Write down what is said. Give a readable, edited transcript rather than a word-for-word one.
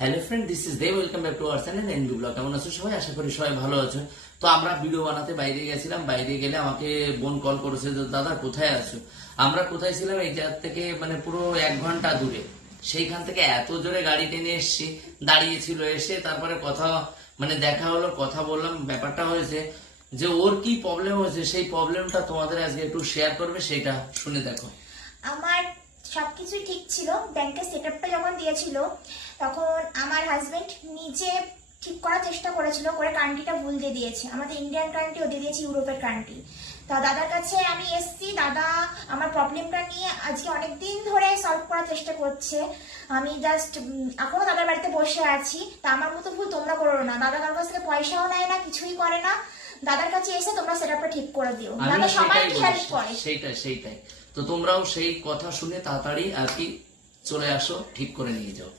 Hello friend, this is Dev. Welcome back to our channel NB blog. কেমন আছো সবাই? আশা করি সবাই ভালো আছো। তো আমরা ভিডিও বানাতে বাইরে গেছিলাম। বাইরে গেলে আমাকে বোন কল করেছে যে দাদা কোথায় আছো। আমরা কোথায় ছিলাম, এই জায়গা থেকে মানে পুরো 1 ঘন্টা দূরে। সেইখান থেকে এত জোরে গাড়ি টেনে এসছি, দাঁড়িয়েছিল, এসে তারপরে কথা মানে দেখা হলো, কথা বললাম। ব্যাপারটা হয়েছে যে ওর কি প্রবলেম হয়েছে, সেই প্রবলেমটা তোমাদের আজকে একটু শেয়ার করবে, সেটা শুনে দেখো। আমার সবকিছু ঠিক ছিল। ব্যাংকের সেটআপটা যখন দিয়েছিল তখন আমার হাজবেন্ড নিজে ঠিক করার চেষ্টা করেছিল, করে কান্ট্রিটা ভুল দিয়ে দিয়েছে। আমাদের ইন্ডিয়ান কান্ট্রি ও দিয়ে দিয়েছে ইউরোপের কান্ট্রি। তা দাদার কাছে আমি এসছি, দাদা আমার প্রবলেমটা নিয়ে আজকে অনেক দিন ধরে সলভ করার চেষ্টা করছে। আমি জাস্ট এখনো দাদার বাড়িতে বসে আছি। তা আমার মতো ভুল তোমরা করো না। দাদা কারোর কাছ থেকে পয়সাও নেয় না, কিছুই করে না। দাদার কাছে এসে তোমরা সেটআপটা ঠিক করে দিও। দাদা সবাইকে হেল্প করে। সেইটাই। তো তোমরাও সেই কথা শুনে তাড়াতাড়ি আর কি চলে আসো, ঠিক করে নিয়ে যাও।